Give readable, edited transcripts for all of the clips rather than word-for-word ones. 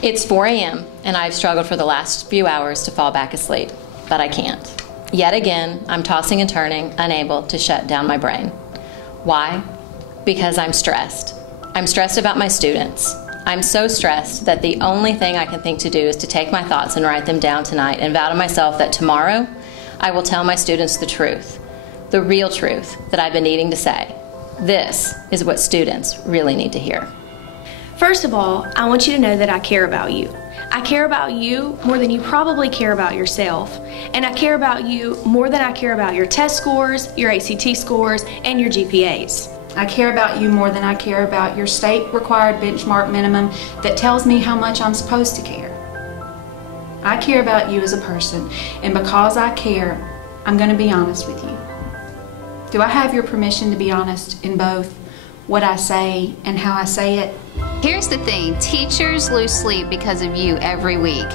It's 4 a.m. and I've struggled for the last few hours to fall back asleep, but I can't. Yet again, I'm tossing and turning, unable to shut down my brain. Why? Because I'm stressed. I'm stressed about my students. I'm so stressed that the only thing I can think to do is to take my thoughts and write them down tonight and vow to myself that tomorrow I will tell my students the truth, the real truth that I've been needing to say. This is what students really need to hear. First of all, I want you to know that I care about you. I care about you more than you probably care about yourself. And I care about you more than I care about your test scores, your ACT scores, and your GPAs. I care about you more than I care about your state-required benchmark minimum that tells me how much I'm supposed to care. I care about you as a person, and because I care, I'm going to be honest with you. Do I have your permission to be honest in both what I say and how I say it? Here's the thing, teachers lose sleep because of you every week.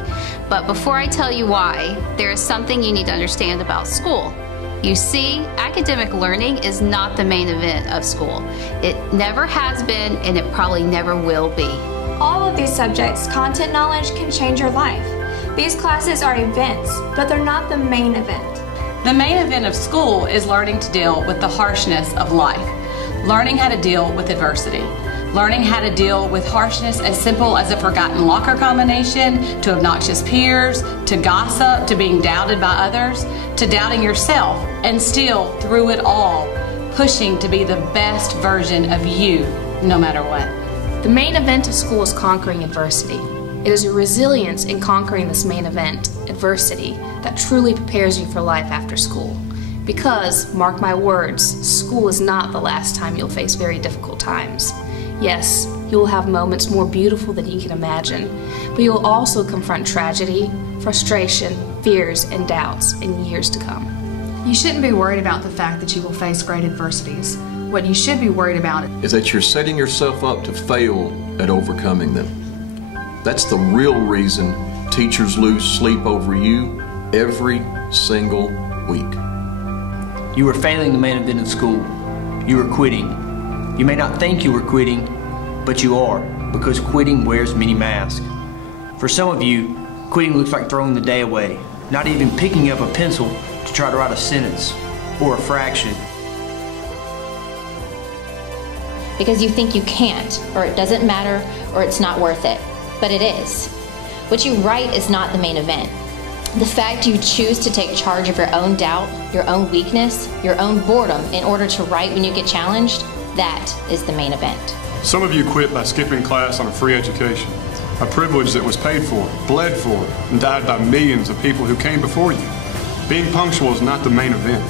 But before I tell you why, there is something you need to understand about school. You see, academic learning is not the main event of school. It never has been, and it probably never will be. All of these subjects, content knowledge can change your life. These classes are events, but they're not the main event. The main event of school is learning to deal with the harshness of life, learning how to deal with adversity, learning how to deal with harshness as simple as a forgotten locker combination, to obnoxious peers, to gossip, to being doubted by others, to doubting yourself, and still, through it all, pushing to be the best version of you, no matter what. The main event of school is conquering adversity. It is your resilience in conquering this main event, adversity, that truly prepares you for life after school. Because, mark my words, school is not the last time you'll face very difficult times. Yes, you'll have moments more beautiful than you can imagine, but you'll also confront tragedy, frustration, fears, and doubts in years to come. You shouldn't be worried about the fact that you will face great adversities. What you should be worried about is that you're setting yourself up to fail at overcoming them. That's the real reason teachers lose sleep over you every single week. You are failing the main event of school. You are quitting. You may not think you are quitting, but you are, because quitting wears many masks. For some of you, quitting looks like throwing the day away, not even picking up a pencil to try to write a sentence or a fraction. Because you think you can't, or it doesn't matter, or it's not worth it. But it is. What you write is not the main event. The fact you choose to take charge of your own doubt, your own weakness, your own boredom in order to write when you get challenged, that is the main event. Some of you quit by skipping class on a free education, a privilege that was paid for, bled for, and died by millions of people who came before you. Being punctual is not the main event.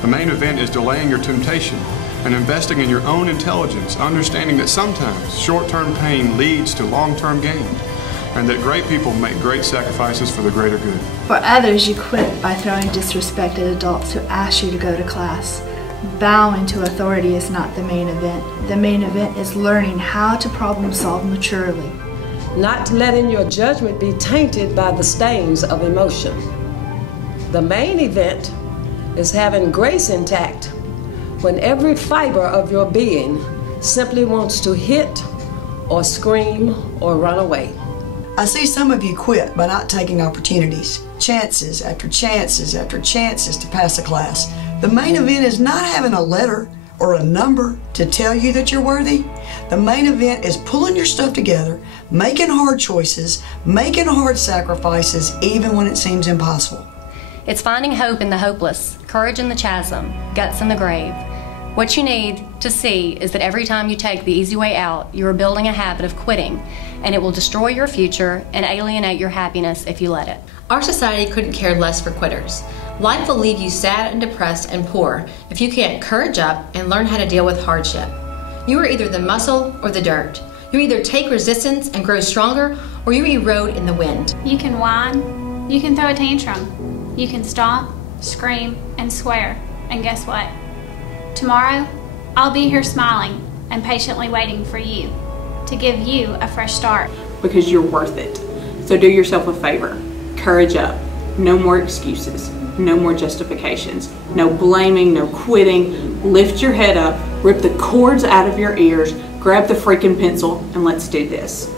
The main event is delaying your temptation and investing in your own intelligence, understanding that sometimes short-term pain leads to long-term gain, and that great people make great sacrifices for the greater good. For others, you quit by throwing disrespect at adults who ask you to go to class. Bowing to authority is not the main event. The main event is learning how to problem solve maturely. Not letting your judgment be tainted by the stains of emotion. The main event is having grace intact when every fiber of your being simply wants to hit or scream or run away. I see some of you quit by not taking opportunities, chances after chances after chances to pass a class. The main event is not having a letter or a number to tell you that you're worthy. The main event is pulling your stuff together, making hard choices, making hard sacrifices, even when it seems impossible. It's finding hope in the hopeless, courage in the chasm, guts in the grave. What you need to see is that every time you take the easy way out, you are building a habit of quitting, and it will destroy your future and alienate your happiness if you let it. Our society couldn't care less for quitters. Life will leave you sad and depressed and poor if you can't courage up and learn how to deal with hardship. You are either the muscle or the dirt. You either take resistance and grow stronger, or you erode in the wind. You can whine, you can throw a tantrum, you can stomp, scream, and swear, and guess what? Tomorrow, I'll be here smiling and patiently waiting for you to give you a fresh start. Because you're worth it. So do yourself a favor. Courage up. No more excuses. No more justifications. No blaming, no quitting. Lift your head up, rip the cords out of your ears, Grab the freaking pencil and let's do this.